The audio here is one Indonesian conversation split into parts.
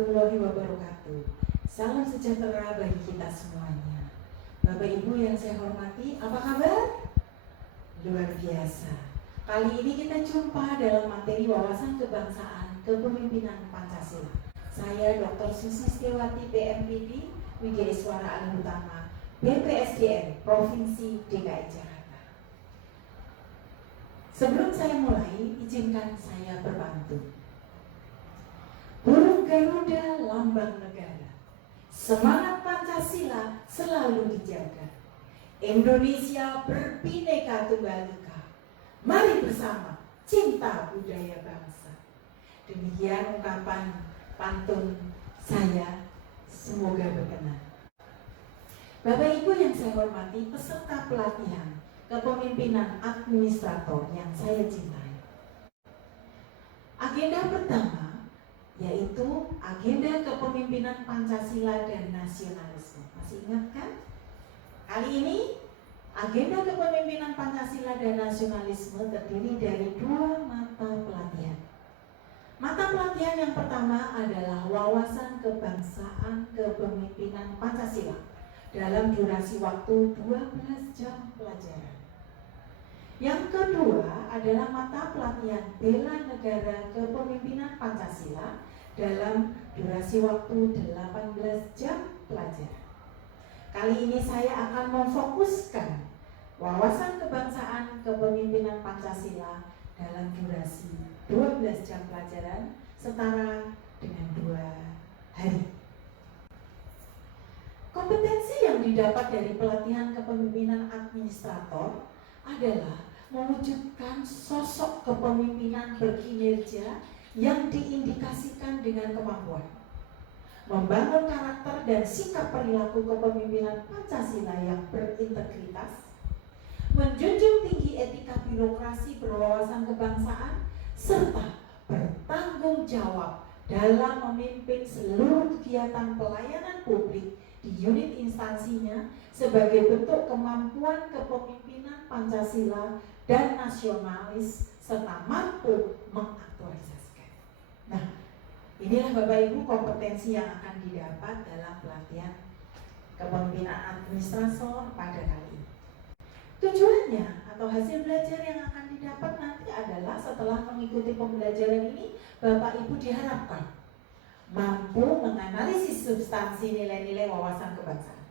warahmatullahi wabarakatuh. Salam sejahtera bagi kita semuanya. Bapak Ibu yang saya hormati, apa kabar? Luar biasa. Kali ini kita jumpa dalam materi wawasan kebangsaan kepemimpinan Pancasila. Saya Dr. Susi Setiawati, PMPD, Widyaswara Alih Utama, BPSDM, Provinsi DKI Jakarta. Sebelum saya mulai, izinkan saya berpantun. Burung Garuda lambang negara, semangat Pancasila selalu dijaga. Indonesia berbineka tunggal ika, mari bersama cinta budaya bangsa. Demikian ungkapan pantun saya, semoga berkenan. Bapak Ibu yang saya hormati, peserta pelatihan kepemimpinan administrator yang saya cintai. Agenda pertama yaitu agenda kepemimpinan Pancasila dan nasionalisme. Masih ingat kan? Kali ini agenda kepemimpinan Pancasila dan nasionalisme terdiri dari 2 mata pelatihan. Mata pelatihan yang pertama adalah wawasan kebangsaan kepemimpinan Pancasila dalam durasi waktu 12 jam pelajaran. Yang kedua adalah mata pelatihan bela negara kepemimpinan Pancasila dalam durasi waktu 18 jam pelajaran. Kali ini saya akan memfokuskan wawasan kebangsaan kepemimpinan Pancasila dalam durasi 12 jam pelajaran setara dengan 2 hari. Kompetensi yang didapat dari pelatihan kepemimpinan administrator adalah mewujudkan sosok kepemimpinan berkinerja yang diindikasikan dengan kemampuan membangun karakter dan sikap perilaku kepemimpinan Pancasila yang berintegritas, menjunjung tinggi etika birokrasi berwawasan kebangsaan, serta bertanggung jawab dalam memimpin seluruh kegiatan pelayanan publik di unit instansinya sebagai bentuk kemampuan kepemimpinan Pancasila dan nasionalis serta mampu mengaktualisasikan. Nah, inilah Bapak Ibu kompetensi yang akan didapat dalam pelatihan kepemimpinan administrator pada kali ini. Tujuannya atau hasil belajar yang akan didapat nanti adalah setelah mengikuti pembelajaran ini, Bapak Ibu diharapkan mampu menganalisis substansi nilai-nilai wawasan kebangsaan.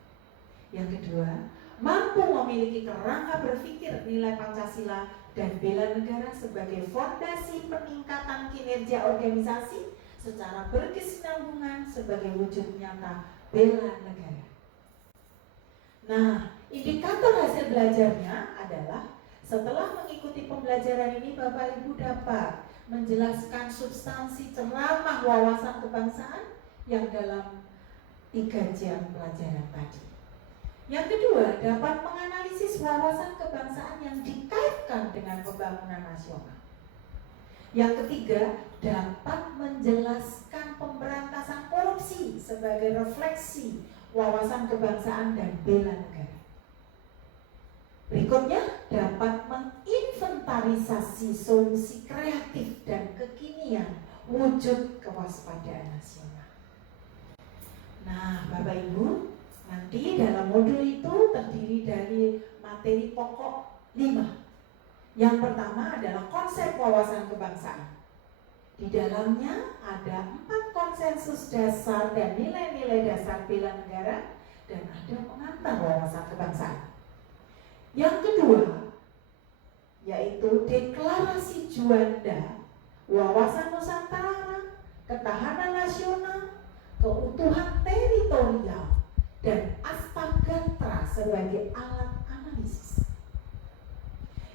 Yang kedua, mampu memiliki kerangka berpikir nilai Pancasila dan bela negara sebagai fondasi peningkatan kinerja organisasi secara berkesinambungan sebagai wujud nyata bela negara. Nah, indikator hasil belajarnya adalah setelah mengikuti pembelajaran ini, Bapak Ibu dapat menjelaskan substansi ceramah wawasan kebangsaan yang dalam 3 jam pelajaran tadi. Yang kedua, dapat menganalisis wawasan kebangsaan yang dikaitkan dengan pembangunan nasional. Yang ketiga, dapat menjelaskan pemberantasan korupsi sebagai refleksi wawasan kebangsaan dan bela negara. Berikutnya, dapat menginventarisasi solusi kreatif dan kekinian wujud kewaspadaan nasional. Nah, Bapak Ibu, nanti dalam modul itu terdiri dari materi pokok 5. Yang pertama adalah konsep wawasan kebangsaan. Di dalamnya ada 4 konsensus dasar dan nilai-nilai dasar bela negara dan ada pengantar wawasan kebangsaan. Yang kedua, yaitu deklarasi Juanda, wawasan Nusantara, ketahanan nasional, keutuhan teritorial, dan Astagatra sebagai alat analisis.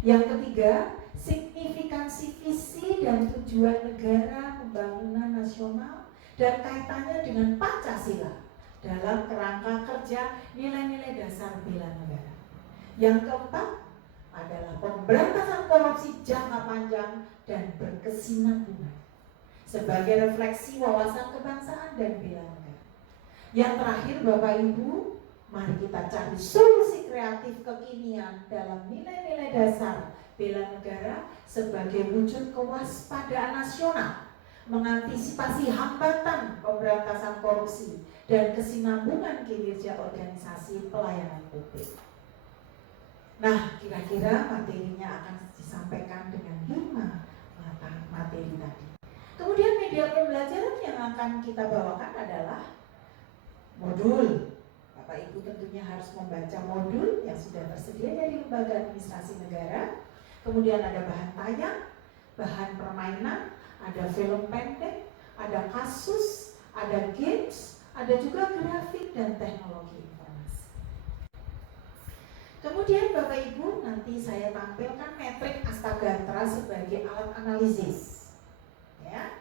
Yang ketiga, signifikansi visi dan tujuan negara pembangunan nasional dan kaitannya dengan Pancasila dalam kerangka kerja nilai-nilai dasar bela negara. Yang keempat adalah pemberantasan korupsi jangka panjang dan berkesinambungan sebagai refleksi wawasan kebangsaan dan bela negara. Yang terakhir Bapak Ibu, mari kita cari solusi kreatif kekinian dalam nilai-nilai dasar bela negara sebagai wujud kewaspadaan nasional mengantisipasi hambatan pemberantasan korupsi, dan kesinambungan kinerja organisasi pelayanan publik. Nah, kira-kira materinya akan disampaikan dengan 5 materi tadi. Kemudian media pembelajaran yang akan kita bawakan adalah modul. Bapak Ibu tentunya harus membaca modul yang sudah tersedia dari Lembaga Administrasi Negara. Kemudian ada bahan tayang, bahan permainan, ada film pendek, ada kasus, ada games, ada juga grafik dan teknologi informasi. Kemudian Bapak Ibu, nanti saya tampilkan metrik Astagatra sebagai alat analisis. Ya.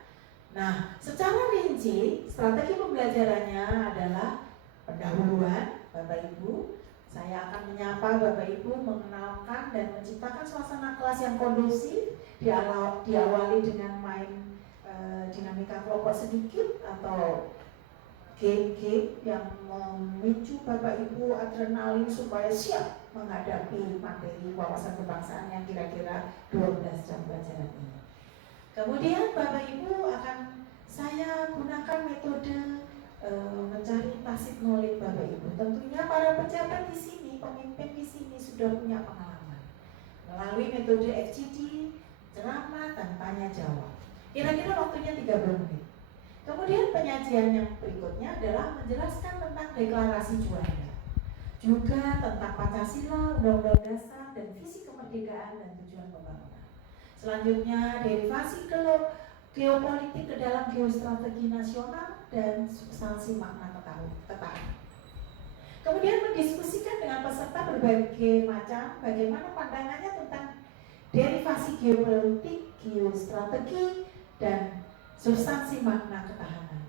Nah, secara rinci, strategi pembelajarannya adalah pendahuluan. Bapak Ibu, saya akan menyapa Bapak Ibu, mengenalkan dan menciptakan suasana kelas yang kondusif, diawali dengan main dinamika kelompok sedikit atau game-game yang memicu Bapak Ibu adrenalin supaya siap menghadapi materi wawasan kebangsaan yang kira-kira 12 jam pelajaran ini. Kemudian Bapak Ibu akan saya gunakan metode mencari tacit knowledge Bapak Ibu. Tentunya para pejabat di sini, pemimpin di sini sudah punya pengalaman melalui metode FGD, ceramah dan tanya jawab. Kira-kira waktunya 30 menit. Kemudian penyajian yang berikutnya adalah menjelaskan tentang deklarasi juanda, juga tentang Pancasila, Undang-Undang Dasar, dan visi kemerdekaan dan tujuan pembangunan. Selanjutnya derivasi geopolitik ke dalam geostrategi nasional dan substansi makna ketahanan. Kemudian mendiskusikan dengan peserta berbagai macam bagaimana pandangannya tentang derivasi geopolitik, geostrategi, dan substansi makna ketahanan.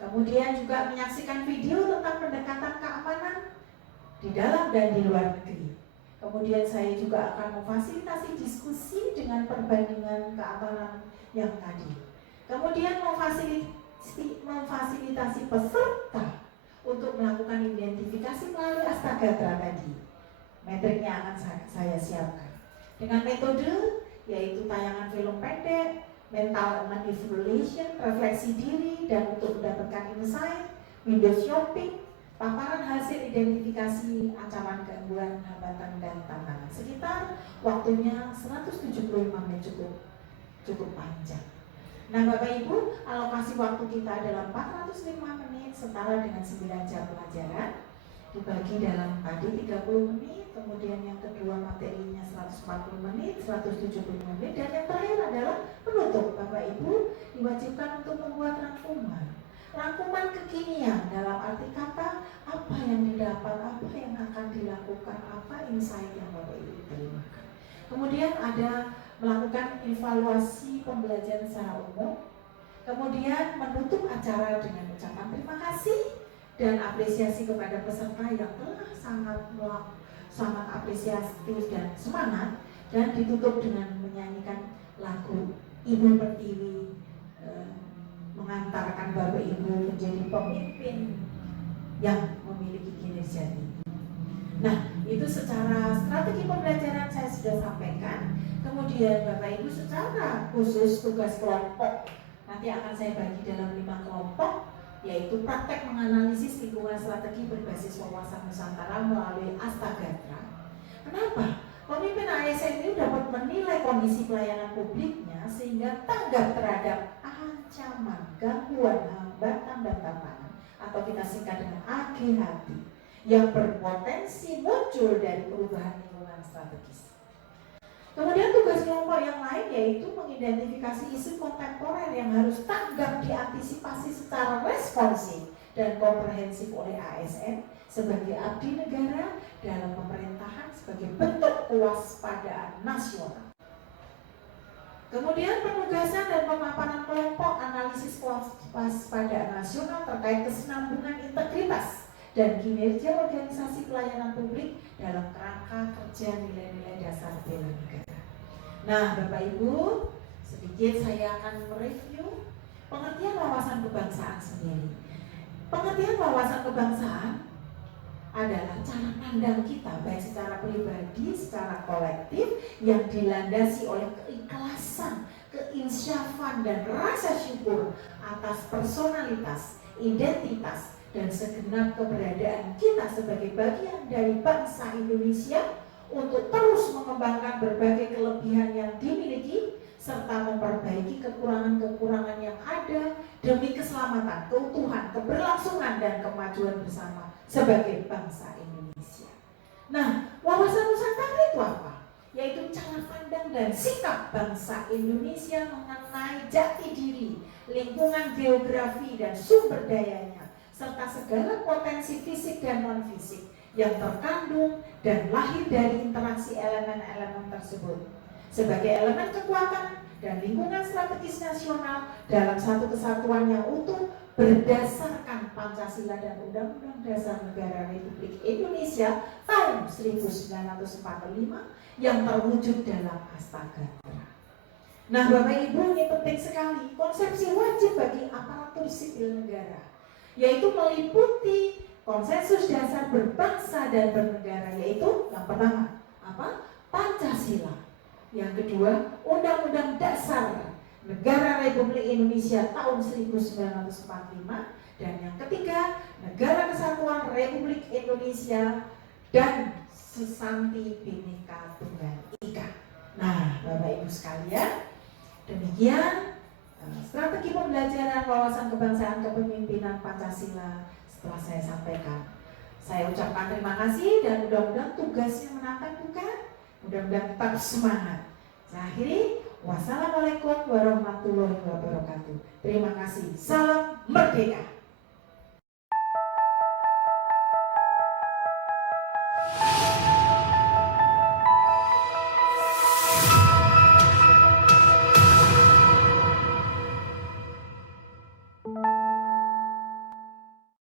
Kemudian juga menyaksikan video tentang pendekatan keamanan di dalam dan di luar negeri. Kemudian saya juga akan memfasilitasi diskusi dengan perbandingan keamanan yang tadi. Kemudian memfasilitasi peserta untuk melakukan identifikasi melalui Astagatra tadi. Metriknya akan saya siapkan dengan metode yaitu tayangan film pendek, mental manipulation, refleksi diri, dan untuk mendapatkan insight, window shopping, paparan hasil identifikasi ancaman gangguan, hambatan, dan tantangan. Sekitar waktunya 175 menit, cukup panjang. Nah Bapak Ibu, alokasi waktu kita adalah 405 menit setara dengan 9 jam pelajaran, dibagi dalam tadi 30 menit, kemudian yang kedua materinya 140 menit, 175 menit, dan yang terakhir adalah penutup. Bapak Ibu diwajibkan untuk membuat rangkuman kekinian dalam arti kata apa yang didapat, apa yang akan dilakukan, apa insight yang Bapak Ibu terimakan. Kemudian ada melakukan evaluasi pembelajaran secara umum, kemudian menutup acara dengan ucapan terima kasih dan apresiasi kepada peserta yang telah sangat apresiatif dan semangat, dan ditutup dengan menyanyikan lagu Ibu Pertiwi mengantarkan Bapak Ibu menjadi pemimpin yang memiliki kinerja tinggi. Nah, itu secara strategi pembelajaran saya sudah sampaikan. Kemudian Bapak Ibu secara khusus tugas kelompok nanti akan saya bagi dalam 5 kelompok, yaitu praktek menganalisis lingkungan strategi berbasis wawasan Nusantara melalui Astagatra. Kenapa? Pemimpin ASN ini dapat menilai kondisi pelayanan publiknya sehingga tanggap terhadap ancaman, gangguan, hambatan, dan tantangan, atau kita singkat dengan AGHT, yang berpotensi muncul dari perubahan lingkungan strategis. Kemudian tugas kelompok yang lain yaitu mengidentifikasi isu kontemporer yang harus tanggap diantisipasi secara responsif dan komprehensif oleh ASN sebagai abdi negara dalam pemerintahan sebagai bentuk kewaspadaan nasional. Kemudian penugasan dan pemaparan kelompok analisis kewaspadaan nasional terkait kesinambungan integritas dan kinerja organisasi pelayanan publik dalam kerangka kerja nilai-nilai dasar bela negara. Nah, Bapak Ibu, sedikit saya akan mereview pengertian wawasan kebangsaan sendiri. Pengertian wawasan kebangsaan adalah cara pandang kita baik secara pribadi, secara kolektif yang dilandasi oleh keikhlasan, keinsyafan dan rasa syukur atas personalitas, identitas, dan segenap keberadaan kita sebagai bagian dari bangsa Indonesia untuk terus mengembangkan berbagai kelebihan yang dimiliki serta memperbaiki kekurangan-kekurangan yang ada demi keselamatan, keutuhan, keberlangsungan, dan kemajuan bersama sebagai bangsa Indonesia. Nah, wawasan Nusantara itu apa? Yaitu cara pandang dan sikap bangsa Indonesia mengenai jati diri, lingkungan geografi dan sumber dayanya, serta segala potensi fisik dan non-fisik yang terkandung dan lahir dari interaksi elemen-elemen tersebut sebagai elemen kekuatan dan lingkungan strategis nasional dalam satu kesatuan yang utuh berdasarkan Pancasila dan Undang-Undang Dasar Negara Republik Indonesia tahun 1945 yang terwujud dalam Astagatra. Nah, Bapak Ibu, ini penting sekali, konsepsi wajib bagi aparatur sipil negara, yaitu meliputi konsensus dasar berbangsa dan bernegara, yaitu yang pertama apa? Pancasila. Yang kedua, Undang-Undang Dasar Negara Republik Indonesia tahun 1945, dan yang ketiga, Negara Kesatuan Republik Indonesia dan Sesanti Bhinneka Tunggal Ika. Nah, Bapak Ibu sekalian, demikian strategi pembelajaran wawasan kebangsaan kepemimpinan Pancasila setelah saya sampaikan. Saya ucapkan terima kasih dan mudah-mudahan tugasnya menantang bukan? Mudah-mudahan tetap semangat. Saya akhiri, wassalamualaikum warahmatullahi wabarakatuh. Terima kasih. Salam merdeka.